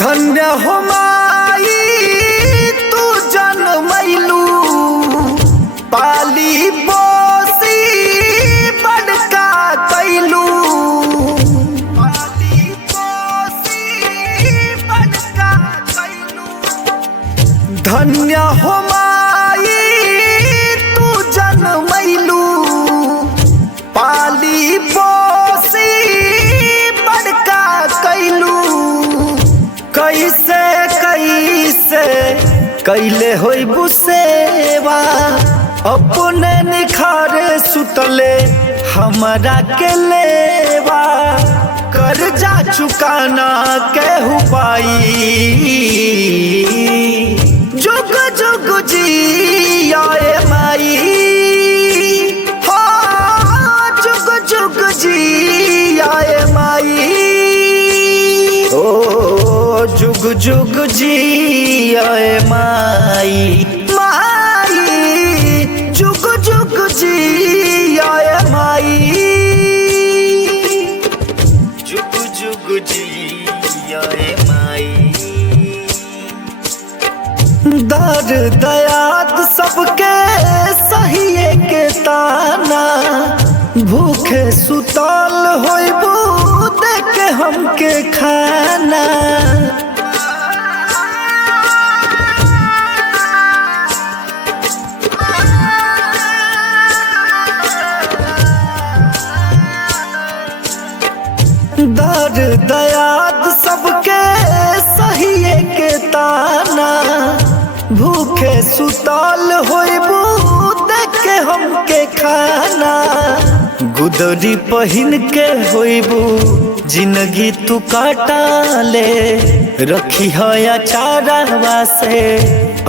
धन्य हो माई तू जनमैलू पाली पोसी बड़का कैलू पाली पोसी बड़का कैलू। धन्य हो माई तू जनमैलू पाली पोसी बड़का कैलू। कैसे कैसे कैले होई बुसेवा अपने निखारे सुतले हमरा के लेवा कर्जा चुकाना केहू पाई। जुग जुग जियाए माई हाँ जुग जुग जियाए माई ओ जुग जुग जियाए माई माई जुग जुग जियाए माई जुग जुग जियाए माई। दर दयाद सबके सहिए के ताना भूखे सुतल होइबू देखे हमके खाना। दर दयाद सबके सहिए के ताना भूखे सुतल होइबू देखे हमके खाना। गुदरी पहिन के होइबू जिंदगी तू काटा ले रखी है चारावा से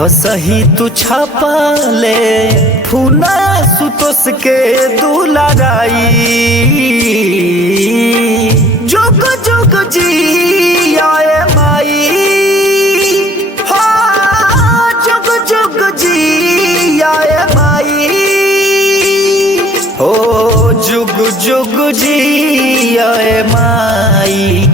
असही तू छापा ले फूना सुतोस के दुलाराई। जुग जुग जियाए माई हाँ जुग जुग जियाए माई ओ जुग जुग जियाए माई।